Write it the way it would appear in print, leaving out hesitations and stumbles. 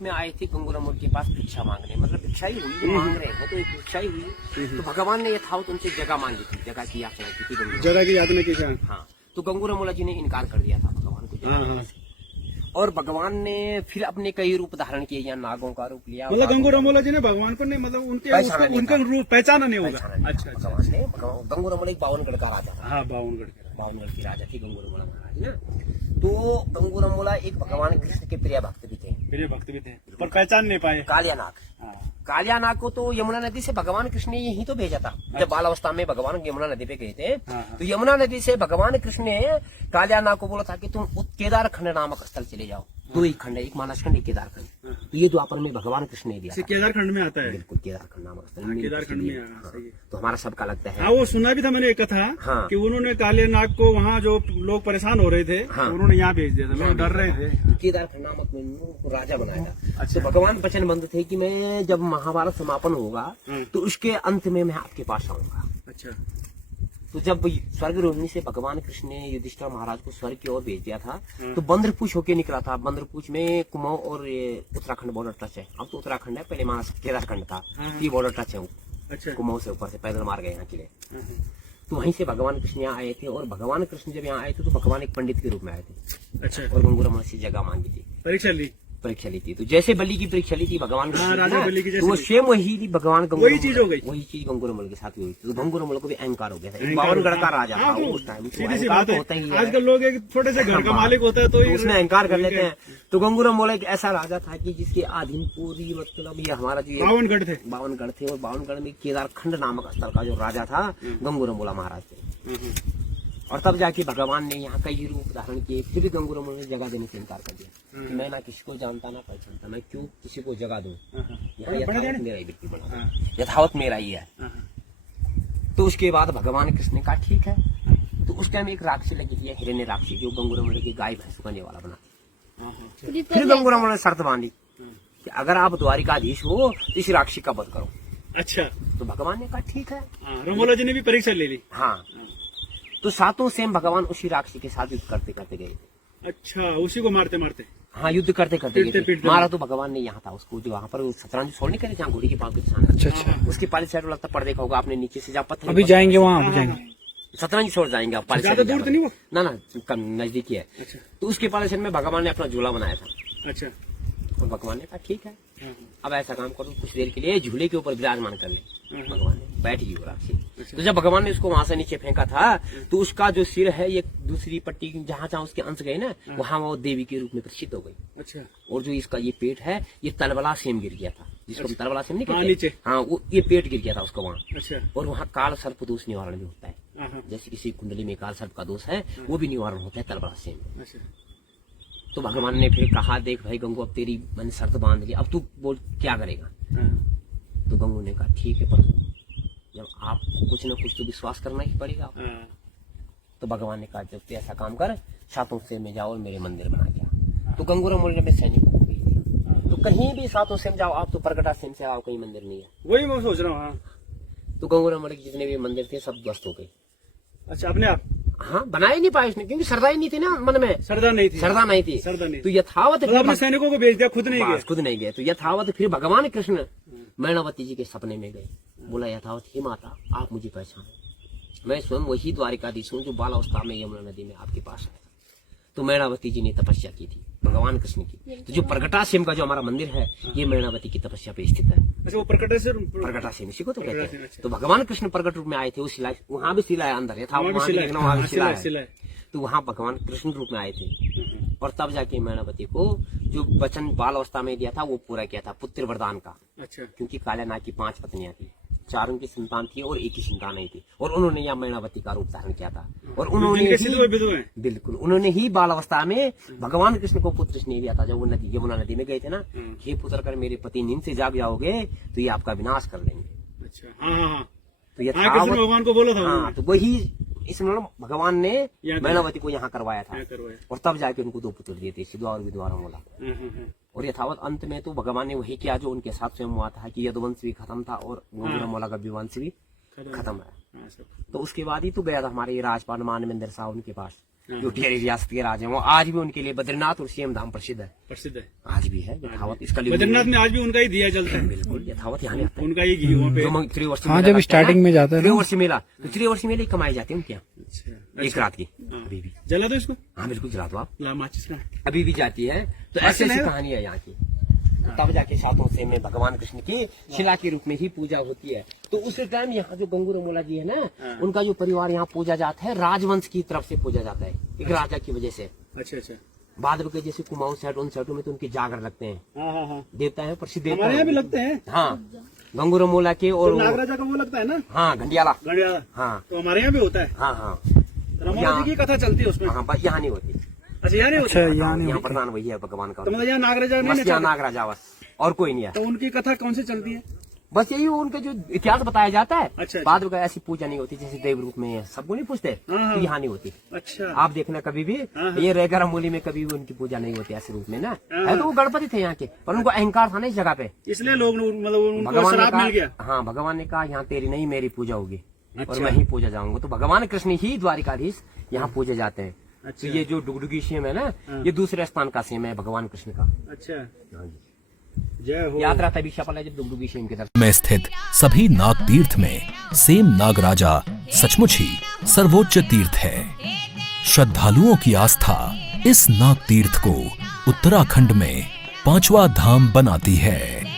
रूप में आए थे गंगूरामोल के पास भिक्षा मांगने, मतलब भिक्षा ही हुई, वो मांग रहे हैं तो एक भिक्षा ही हुई। तो भगवान ने यथावत उनसे जगह मांगी थी, जगह की याचना की थी गंगूरामोल, जगह की याद नहीं की। हाँ, तो गंगूरामोला जी ने इनकार कर दिया था भगवान को जगह देने से। और भगवान ने फिर अपने कई रूप धारण किए, या नागों का रूप लिया। मतलब गंगूरामोला जी ने भगवान को नहीं, मतलब उनका रूप पहचाना नहीं होगा। अच्छा, भगवान ने गंगूरामोला एक 52गढ़ का राजा था। हाँ, 52गढ़ की राजा थी गंगूरामोला महाराज ना। तो गंगूरामोला एक भगवान कृष्ण के प्रिय भक्त भी थे, पर पहचान नहीं पाए। कालियानाग। कालियानाग को तो यमुना नदी से भगवान कृष्ण ने यही तो भेजा था। जब बाल अवस्था में भगवान यमुना नदी पे गए थे, तो यमुना नदी से भगवान कृष्ण ने कालियानाग को बोला था कि तुम केदार खंड नामक स्थल चले जाओ। दो ही खंड है, एक मानस खंड, एक केदार खंड। तो ये द्वापर में भगवान कृष्ण ने दिया था। केदार खंड में आता है, बिल्कुल केदार खंड नामक स्थल, केदार खंड में। तो हमारा सबका लगता है। हाँ, वो सुना भी था मैंने एक कथा। हाँ। कि उन्होंने कालियानाग को, वहाँ जो लोग परेशान हो रहे थे, उन्होंने यहाँ भेज दिया था, लोग डर रहे थे। केदार खंड नामक में उनको राजा बनाया था। तो भगवान वचनबद्ध थे कि मैं जब महाभारत समापन होगा तो उसके अंत में मैं आपके पास आऊंगा। अच्छा। तो जब स्वर्ग रोहिणी से भगवान कृष्ण ने युधिष्ठिर महाराज को स्वर्ग की ओर भेज दिया था, तो बंदरपूछ होके निकला था। बंदरपूछ में कुमाऊं और उत्तराखंड बॉर्डर टच है। अब तो उत्तराखंड है, पहले मानस केदारखंड था। ये बॉर्डर टच है। अच्छा। कुमाऊं से ऊपर से पैदल मार गए यहाँ किले। तो वहीं से भगवान कृष्ण यहाँ आए थे। और भगवान कृष्ण जब यहाँ आए थे तो भगवान एक पंडित के रूप में आए थे। अच्छा। और गंगूरामोल से जगह मांगी थी, परीक्षा ली थी। तो जैसे बलि की परीक्षा ली थी भगवान कृष्ण ने, तो वो सेम वही भगवान वही चीज हो गई, वही चीज गंगूरामोल के साथ हुई। तो गंगूरामोल को भी अहंकार हो गया था। 52गढ़ का राजा था उस टाइम। सीधी सी बात है, आजकल लोग एक छोटे से घर का मालिक होता है तो उसमें अहंकार कर लेते हैं। तो गंगूरामोल एक ऐसा राजा था कि जिसके अधीन पूरी, मतलब ये हमारा जो 52गढ़ थे। 52गढ़ थे। और 52गढ़ में केदार खंड नामक स्थल का जो राजा था गंगूरामोला महाराज थे। और तब जाके भगवान ने यहाँ कई रूप धारण किए। फिर भी गंगूरामोल ने जगह देने से इनकार कर दिया कि मैं ना किसी को जानता ना पहचानता, मैं क्यों किसी को जगह दूं। यहाँ यथावत मेरा ही बिल्कुल बना, यथावत मेरा ही है। तो उसके बाद भगवान कृष्ण ने कहा ठीक है। तो उस टाइम एक राक्षसी लगी थी, हिरण्य राक्षसी, जो गंगूरामोल की गाय भैंस सुखाने वाला बना। फिर गंगूरामोल ने शर्त बांधी कि अगर आप द्वारिकाधीश हो तो इस राक्षसी का वध करो। अच्छा। तो भगवान ने कहा ठीक है। रामोला जी ने भी परीक्षा ले ली। हाँ। तो सातों सेम भगवान उसी राक्षसी के साथ युद्ध करते करते गए। अच्छा, उसी को मारते मारते। हाँ, युद्ध करते करते गए। मारा तो भगवान ने यहाँ था उसको, जो वहाँ पर शतरंज छोड़ने के लिए जहाँ घोड़ी के पाँव के निशान। अच्छा। उसकी पाली साइड लगता पड़ देखा होगा आपने, नीचे से जहाँ पत्थर। अभी जाएंगे वहाँ, अभी जाएंगे। शतरंज छोड़ जाएंगे आप। पाली ज्यादा दूर तो नहीं वो? ना, कम नजदीकी है। तो उसके पाली साइड में भगवान ने अपना झूला बनाया था। अच्छा। और भगवान ने कहा ठीक है, अब ऐसा काम करो, कुछ देर के लिए झूले के ऊपर विराजमान कर ले। भगवान ने बैठ गई वो राक्षसी। तो जब भगवान ने उसको वहां से नीचे फेंका था, तो उसका जो सिर है, ये दूसरी पट्टी जहाँ जहाँ उसके अंश गए ना, वहाँ वो देवी के रूप में प्रसिद्ध हो गई। अच्छा। और जो इसका ये पेट है, ये तलबला सेम गिर गया था, जिसको हम तलबला सेम नहीं कहते। हाँ, वो ये पेट गिर गया था उसका वहाँ। अच्छा। और वहाँ काल सर्प दोष निवारण भी होता है। जैसे किसी कुंडली में काल सर्प का दोष है, वो भी निवारण होता है तलबला सेम। तो भगवान ने फिर कहा देख भाई गंगू, अब तेरी मैंने शर्त बांध ली, अब तू बोल क्या करेगा। तो गंगू ने कहा ठीक है, पर जब आपको कुछ न कुछ तो विश्वास करना ही पड़ेगा। तो भगवान ने कहा जब तू ऐसा काम कर, सातों सेम में जाओ और मेरे मंदिर बना गया। तो गंगूरामोल ने सैनिकों को भेज दिया, तो कहीं भी सातों सेम जाओ आप, तो परगटा सेम से आओ, कहीं मंदिर नहीं है। वही मैं सोच रहा हूँ। तो गंगूरामोल के जितने भी मंदिर थे सब ध्वस्त हो गए। अच्छा, अपने आप? हाँ, बनाए नहीं पाए उसने, क्योंकि श्रद्धा ही नहीं थी ना मन में। श्रद्धा नहीं थी। तो यथावत अपने सैनिकों को भेज दिया, खुद नहीं गए। तो यथावत फिर भगवान कृष्ण मैनावती जी के सपने में गए। बोला यथावत हे माता, आप मुझे पहचानो, मैं स्वयं वही द्वारिकाधीश हूँ जो बाल अवस्था में यमुना नदी में आपके पास आया। तो मैनावती जी ने तपस्या की थी भगवान कृष्ण की। तो जो प्रगटाश्रम का जो हमारा मंदिर है, ये मैनावती की तपस्या पे स्थित है। अच्छा, वो प्रगटाश्रम इसी को तो कहते हैं। तो भगवान कृष्ण प्रकट रूप में आए थे। वो शिला, वहाँ भी शिला है अंदर, यथावत वहाँ भी शिला है। तो वहाँ भगवान कृष्ण रूप में आए थे। और तब जाके मैनावती को जो वचन बाल अवस्था में दिया था वो पूरा किया था, पुत्र वरदान का। अच्छा। क्योंकि कालियानाग की 5 पत्नियां थी, 4 उनकी संतान थी और एक ही संतान नहीं थी। और उन्होंने यहाँ मैनावती का रूप धारण किया था। और उन्होंने बिल्कुल उन्होंने ही बाल अवस्था में भगवान कृष्ण को पुत्र स्नेह दिया था। जब वो नदी यमुना नदी में गए थे ना, हे पुत्र कर मेरे पति नींद से जाग जाओगे तो ये आपका विनाश कर देंगे। अच्छा। तो ये भगवान को बोला था। हाँ, तो वही इसमें भगवान ने मैनावती को यहाँ करवाया था। और तब जाके उनको 2 पुत्र दिए थे, सिद्धवा और विधवा बोला। और यथावत अंत में तो भगवान ने वही किया जो उनके साथ स्वयं हुआ था, कि यदुवंश भी खत्म था और गंगूरामोला का भी वंश भी खत्म है। तो उसके बाद ही तो गया था हमारे राजपाल मानवेंद्र साहब उनके पास। जो टिहरी रियासत के राजा हैं, वो आज भी उनके लिए बद्रीनाथ और सीएम धाम प्रसिद्ध है। प्रसिद्ध है आज भी है यथावत। इसका बद्रीनाथ में आज भी उनका ही दिया जलता है। बिल्कुल यथावत यहाँ आता है। उनका ही घी वहाँ पे। जो त्रिवर्षी हाँ, मेला जब लगता है स्टार्टिंग में जाता है ना। त्रिवर्षी मेला, तो त्रिवर्षी मेले की कमाई जाती है उनके यहाँ अच्छा, एक रात की। हाँ। अभी भी जला दो इसको। हाँ बिल्कुल जला दो आप, ला माचिस का। अभी भी जाती है। तो माचिस ऐसी ऐसी है? कहानी है यहाँ की। तब जाके सातों से में भगवान कृष्ण की शिला के रूप में ही पूजा होती है। तो उस टाइम यहाँ जो गंगूरमोला जी है ना, उनका जो परिवार यहाँ पूजा जाता है, राजवंश की तरफ से पूजा जाता है, एक राजा की वजह से। अच्छा अच्छा। बाद में जैसे कुमाऊं साइड उन साइडों में तो उनके जागर लगते हैं, हाँ हाँ हाँ, देवता है प्रसिद्ध देवता हमारे यहाँ भी है। लगते हैं। हाँ गंगूरमोला के और नागराजा का वो लगता है ना, हाँ घंडियाला। गणिया। हाँ तो हमारे यहाँ भी होता है। हाँ हाँ रमोला जी की कथा चलती है उसमें। हाँ बस यहाँ नहीं होती। अच्छा यहाँ नहीं अच्छा, होता। यहाँ नहीं यहाँ होती। प्रधान वही है भगवान का। तो मतलब यहाँ नागराजा नहीं बस यहाँ नचाते? नागराजा बस, और कोई नहीं है। तो उनकी कथा कौन सी चलती है? बस यही उनका जो इतिहास बताया जाता है। अच्छा। बाद में ऐसी पूजा नहीं होती जैसे देव रूप में सबको नहीं पूछते, हाँ। तो यहाँ नहीं होती। अच्छा। आप देखना कभी भी हाँ। ये रेगर मूली में कभी भी उनकी पूजा नहीं होती ऐसे रूप में ना। हाँ। है तो वो गणपति थे यहाँ के, पर उनको अहंकार था ना इस जगह पे। इसलिए लोग मतलब उनको भगवान ने श्राप मिल गया। कहा, हाँ भगवान ने कहा यहाँ तेरी नहीं मेरी पूजा होगी और अच्छा। मैं ही पूजा जाऊंगा। तो भगवान कृष्ण ही द्वारिकाधीश यहाँ पूजे जाते हैं। अच्छा। तो ये जो डुगडुगी सीएम है ना, ये दूसरे स्थान का सीएम है भगवान कृष्ण का। अच्छा, हाँ जी। जय हो। यात्रा तभी सफल है जब डुगडुगी सीएम के दर्शन। में स्थित सभी नाग तीर्थ में सेम नागराजा सचमुच ही सर्वोच्च तीर्थ है। श्रद्धालुओं की आस्था इस नाग तीर्थ को उत्तराखंड में 5वां धाम बनाती है।